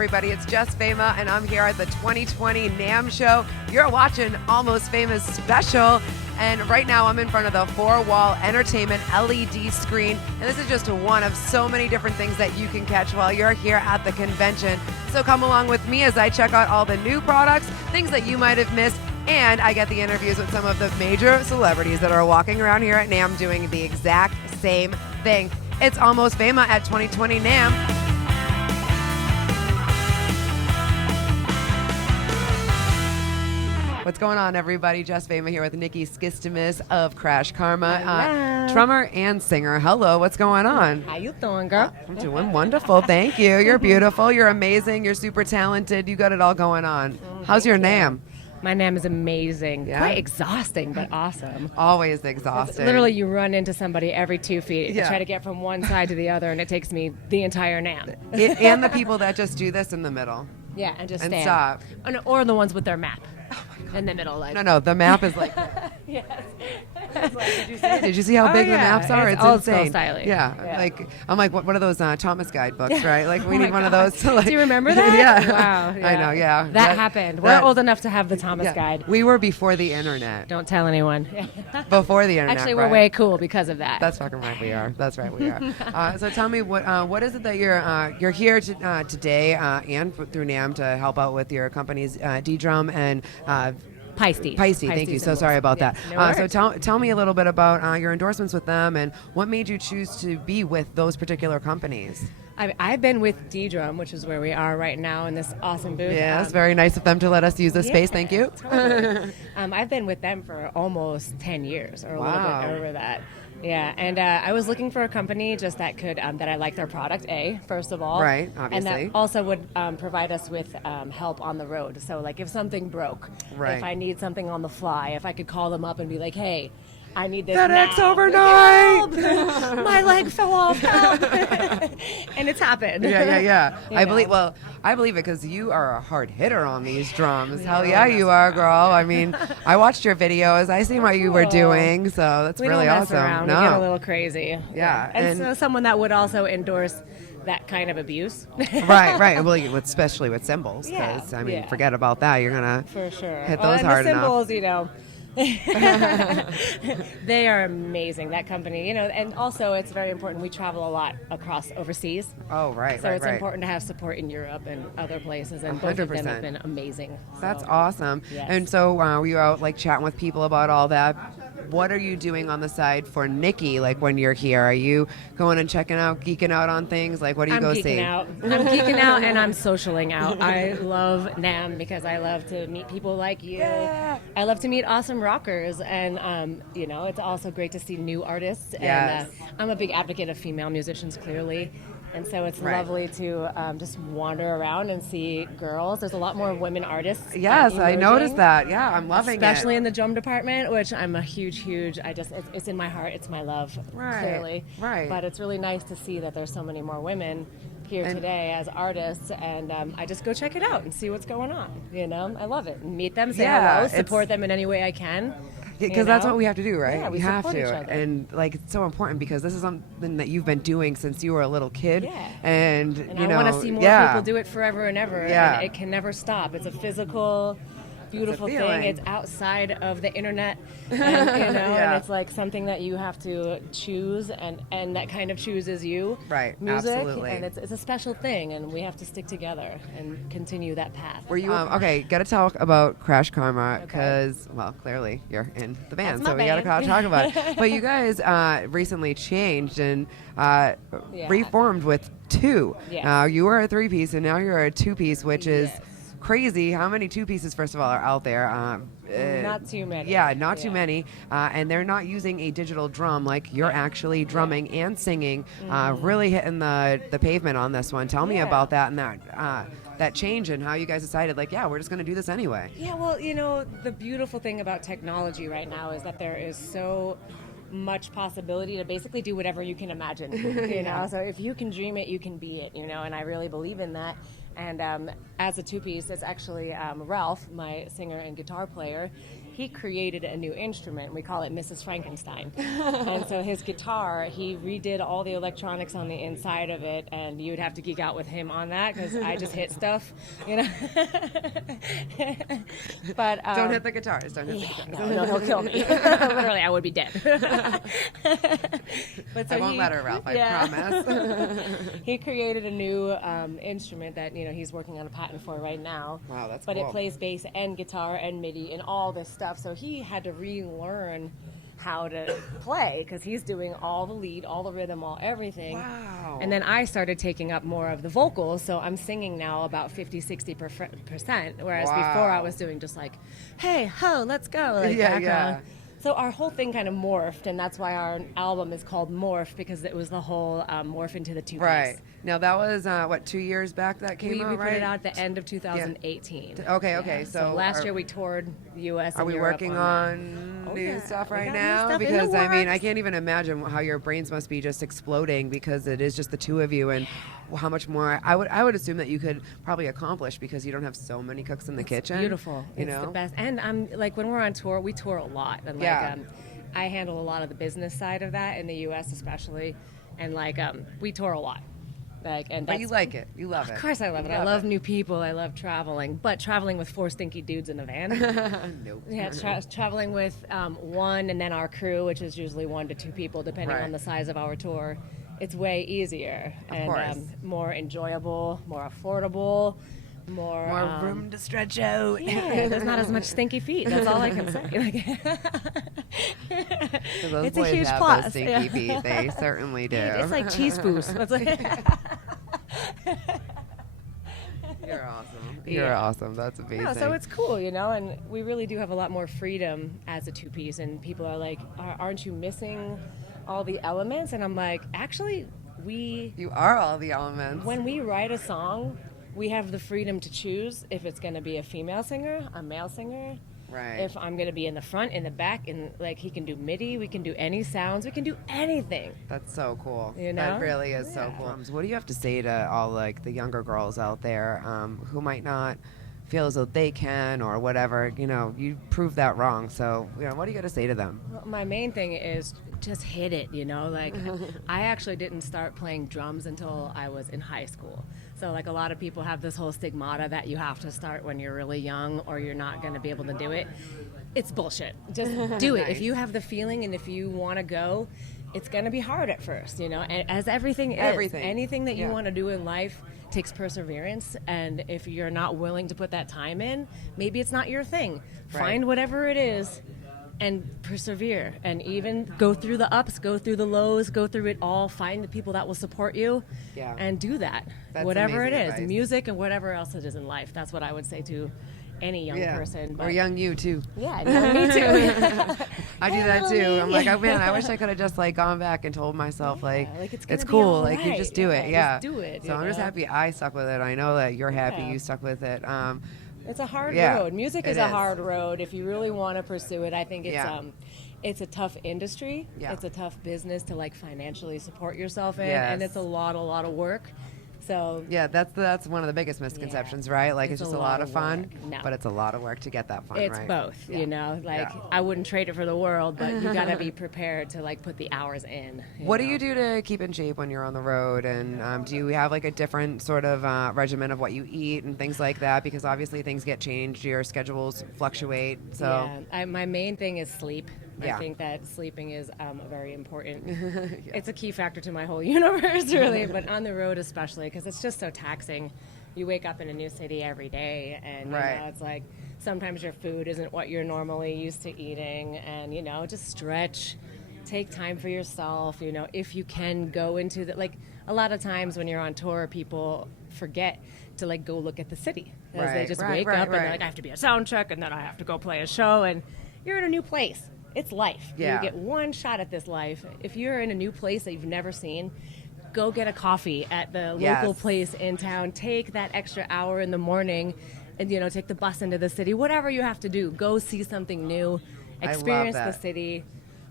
everybody? It's Jes Fama, and I'm here at the 2020 NAMM show. You're watching Almost Famous Special, and right now I'm in front of the 4-wall entertainment LED screen, and this is just one of so many different things that you can catch while you're here at the convention. So come along with me as I check out all the new products, things that you might have missed, and I get the interviews with some of the major celebrities that are walking around here at NAMM doing the exact same thing. It's Almost Fama at 2020 NAMM. What's going on, everybody? Jes Fama here with Niki Skistimas of Krash Karma, drummer and singer. Hello, what's going on? How you doing, girl? I'm doing wonderful, thank you. You're beautiful, you're amazing, you're super talented, you got it all going on. How's your NAMM? My NAMM is amazing. Yeah? Quite exhausting, but awesome. Always exhausting. Literally, you run into somebody every 2 feet. Yeah. You try to get from one side to the other, and it takes me the entire NAMM. And the people that just do this in the middle. Yeah, and just And stand. stop. Oh, no, or the ones with their map in the middle. Like. No, the map is like... Yes. Did you see how big the maps are? It's old school insane. styling. Yeah. Like I'm like, what are those Thomas guidebooks, right? Like we need one of those to like. Do you remember that? Yeah. Wow. Yeah. I know. Yeah. That happened. We're old enough to have the Thomas guide. We were before the internet. Don't tell anyone. Before the internet. Actually, we're right? way cool because of that. That's fucking right. We are. That's right. We are. So tell me what is it that you're here today and through NAMM to help out with your company's D-Drum and. Peisty. Thank you. So sorry about that. No so tell me a little bit about your endorsements with them and what made you choose to be with those particular companies. I've been with D-Drum, which is where we are right now in this awesome booth. Yeah, it's very nice of them to let us use this space. Thank you. Totally. I've been with them for almost 10 years or a little bit over that. Yeah, and I was looking for a company just that could that I like their product, first of all, right? Obviously, and that also would provide us with help on the road. So, like, if something broke, right. If I need something on the fly, if I could call them up and be like, "Hey, I need this FedEx now. overnight. My leg fell off." Help. And it's happened. Yeah. I believe it because you are a hard hitter on these drums. Hell yeah, you are, girl. I mean, I watched your videos. I seen what you were doing, so that's really don't mess awesome. Around. No. We get a little crazy. Yeah. And so someone that would also endorse that kind of abuse. right. Well, especially with cymbals, because I mean, forget about that. You're gonna for sure hit those and hard the cymbals, enough. They are amazing, that company, and also it's very important. We travel a lot across overseas. Oh, right. So it's important to have support in Europe and other places, and 100%. both of them have been amazing. That's awesome. Yes. And so were you out like chatting with people about all that? What are you doing on the side for Niki? Like when you're here, are you going and checking out, geeking out on things? Like what do you go see? I'm geeking out and I'm socialing out. I love NAMM because I love to meet people like you. Yeah. I love to meet awesome rockers, and it's also great to see new artists. Yes. And I'm a big advocate of female musicians, clearly. And so it's lovely to just wander around and see girls. There's a lot more women artists. Yes, I noticed that. Yeah, I'm loving especially it. in the drum department, which I'm a huge, it's in my heart. It's my love, clearly. Right. But it's really nice to see that there's so many more women here today as artists, and I just go check it out and see what's going on. I love it. Meet them, say hello, support them in any way I can. Because that's what we have to do, right? Yeah, we have support each to. other. And like it's so important because this is something that you've been doing since you were a little kid. Yeah. And I want to see more people do it forever and ever. Yeah. And it can never stop. It's a physical, beautiful thing. It's outside of the internet, and, and it's like something that you have to choose, and that kind of chooses you. Right. Music, Absolutely. and it's a special thing, and we have to stick together and continue that path. Were you okay? Got to talk about Krash Karma because, well, clearly you're in the band, so we got to talk about it. But you guys recently changed and reformed with two. Yes. You were a 3-piece, and now you're a 2-piece, which is crazy. How many 2-pieces, first of all, are out there? Not too many. Yeah, not too many. And they're not using a digital drum like you're actually drumming and singing, really hitting the pavement on this one. Tell me about that and that change and how you guys decided, like, we're just going to do this anyway. Yeah, well, the beautiful thing about technology right now is that there is so much possibility to basically do whatever you can imagine, So if you can dream it, you can be it, and I really believe in that. And as a 2-piece, it's actually Ralph, my singer and guitar player. he created a new instrument. We call it Mrs. Frankenstein. And so his guitar, he redid all the electronics on the inside of it, and you would have to geek out with him on that because I just hit stuff, you know. But don't hit the guitars. Don't hit the guitars. No, he'll kill me. Literally, I would be dead. But so I won't let her, Ralph. I promise. He created a new instrument that he's working on a patent for right now. Wow, that's but cool. It plays bass and guitar and MIDI and all this stuff. So he had to relearn how to play because he's doing all the lead, all the rhythm, all everything. Wow. And then I started taking up more of the vocals, so I'm singing now about 50-60%, whereas before I was doing just like, hey, ho, let's go, like background. So our whole thing kind of morphed, and that's why our album is called Morph, because it was the whole morph into the two-piece. Right. Now, that was, 2 years back that came out, We right? put it out at the end of 2018. Yeah. Okay. So last year we toured the U.S. Are and we Europe working on new stuff right got new now? stuff in the Because, I mean, I works. can't even imagine how your brains must be just exploding because it is just the two of you and how much more I would assume that you could probably accomplish because you don't have so many cooks in the kitchen. Beautiful. It's the best. And I'm like, when we're on tour, we tour a lot. And I handle a lot of the business side of that in the U.S. especially. And we tour a lot. But you like it. You love it. Of course I love it. I love new people. I love traveling. But traveling with 4 stinky dudes in a van. Nope. Yeah, traveling with one and then our crew, which is usually 1 to 2 people, depending on the size of our tour. It's way easier and more enjoyable, more affordable, more room to stretch out. Yeah, there's not as much stinky feet. That's all I can say. So those It's boys a huge have plus. those stinky feet. They certainly do. It's like cheese boost. It's like You're awesome. You're awesome. That's amazing. No, so it's cool, and we really do have a lot more freedom as a two-piece. And people are like, aren't you missing all the elements? And I'm like, actually, You are all the elements. when we write a song, we have the freedom to choose if it's going to be a female singer, a male singer. Right. If I'm going to be in the front, in the back, and he can do MIDI, we can do any sounds, we can do anything. That's so cool. You know? That really is so cool. So what do you have to say to all the younger girls out there who might not feel as though they can or whatever? You proved that wrong. So what do you got to say to them? Well, my main thing is just hit it. I actually didn't start playing drums until I was in high school. So a lot of people have this whole stigmata that you have to start when you're really young or you're not going to be able to do it. It's bullshit. Just do it. Nice. If you have the feeling and if you want to go, it's going to be hard at first, and as everything is. Anything that you want to do in life takes perseverance, and if you're not willing to put that time in, maybe it's not your thing. Right. Find whatever it is and persevere, and even go through the ups, go through the lows, go through it all. Find the people that will support you, and do that. That's whatever it amazing is, advice. music and whatever else it is in life. That's what I would say to any young person. Or young you too. Yeah, no, me too. I do that too. I'm like, oh man, I wish I could have just gone back and told myself it's it's be cool. all Like you right. just do it. Yeah. Just do it. So I'm just happy I stuck with it. I know that you're happy you stuck with it. It's a hard Yeah, road. Music it is a is. hard road. If you really want to pursue it, I think it's Yeah. it's a tough industry. Yeah. It's a tough business to financially support yourself in, Yes. and it's a lot of work. So Yeah, that's one of the biggest misconceptions, right? Like it's It's just a a lot lot of of fun, work. No. but it's a lot of work to get that fun, it's right? both, Yeah. I wouldn't trade it for the world, but you got to be prepared to put the hours in. What do you do to keep in shape when you're on the road? And do you have a different sort of regimen of what you eat and things like that? Because obviously things get changed, your schedules fluctuate. So My main thing is sleep. Yeah. I think that sleeping is very important. It's a key factor to my whole universe, really, but on the road especially, because it's just so taxing. You wake up in a new city every day, and it's sometimes your food isn't what you're normally used to eating, and just stretch, take time for yourself. If you can go into a lot of times when you're on tour, people forget to go look at the city. As they just wake up and they're like, I have to be at sound check, and then I have to go play a show, and you're in a new place. It's life. Yeah. You get one shot at this life. If you're in a new place that you've never seen, go get a coffee at the local place in town. Take that extra hour in the morning and, take the bus into the city. Whatever you have to do, go see something new. Experience the city.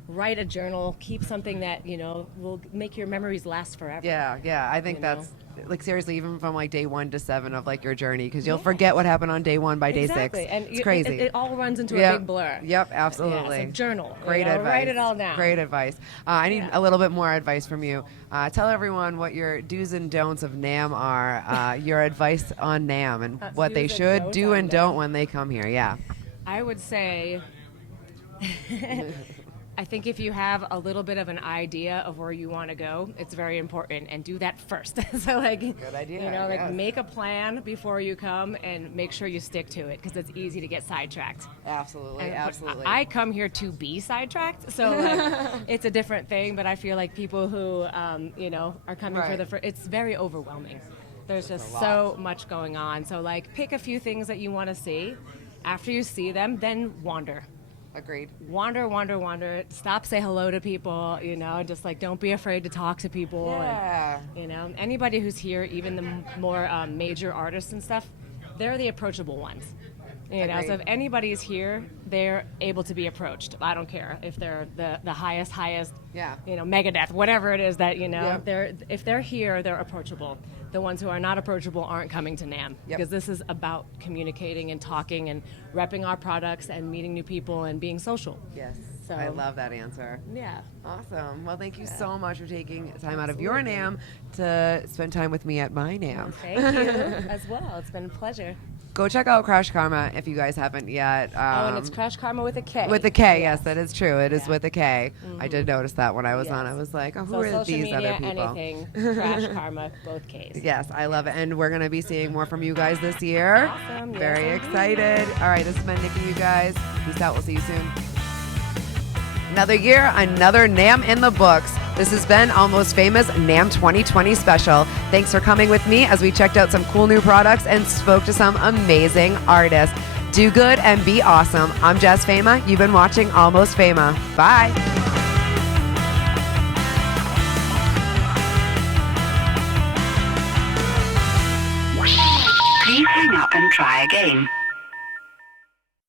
write a journal, keep something that, you know, will make your memories last forever. Yeah. I think You that's know? like seriously, even from like day 1 to 7 of like your journey, because you'll forget what happened on day 1 by day 6. Exactly. And It's crazy. It all runs into a Yep. big blur. Yep, absolutely. Yeah, so journal. Great advice. Write it all down. Great advice. I need a little bit more advice from you. Tell everyone what your do's and don'ts of NAMM are. Your advice on NAMM and what they do's and should don'ts do on and NAMM. don't when they come here. Yeah. I would say, I think if you have a little bit of an idea of where you want to go, it's very important, and do that first. So like, Good idea, you know, like yes. make a plan before you come and make sure you stick to it, because it's easy to get sidetracked. Absolutely. And Absolutely. I come here to be sidetracked, so like, it's a different thing. But I feel like people who, you know, are coming for Right. the first, it's very overwhelming. There's just a lot. so much going on. So like, pick a few things that you want to see. After you see them, then wander. Agreed. Wander. Stop, say hello to people, you know, just like don't be afraid to talk to people. Yeah. And, you know, anybody who's here, even the more major artists and stuff, they're the approachable ones. You know, so if Agreed. anybody's here, they're able to be approached. I don't care if they're the highest, Yeah. you know, Megadeth, whatever it is that, you know, Yep. if they're here, they're approachable. The ones who are not approachable aren't coming to NAMM, because this is about communicating and talking and repping our products and meeting new people and being social. Yes. So- I love that answer. Yeah. Awesome. Well, thank you so much for taking time out of your NAMM to spend time with me at my NAMM. Thank you as well. It's been a pleasure. Go check out Krash Karma if you guys haven't yet. And it's Krash Karma with a K. With a K, yes, that is true. It is Yeah. with a K. I did notice that when I was on. I Yes. was like, oh, who So are social these media, other people? anything, Krash Karma, both Ks. Yes, I love it. And we're going to be seeing more from you guys this year. Awesome. Very Yes, excited. All right, this has been Niki, you guys. Peace out. We'll see you soon. Another year, another NAMM in the books. This has been Almost Famous NAMM 2020 special. Thanks for coming with me as we checked out some cool new products and spoke to some amazing artists. Do good and be awesome. I'm Jes Fama. You've been watching Almost Fama. Bye. Please hang up and try again.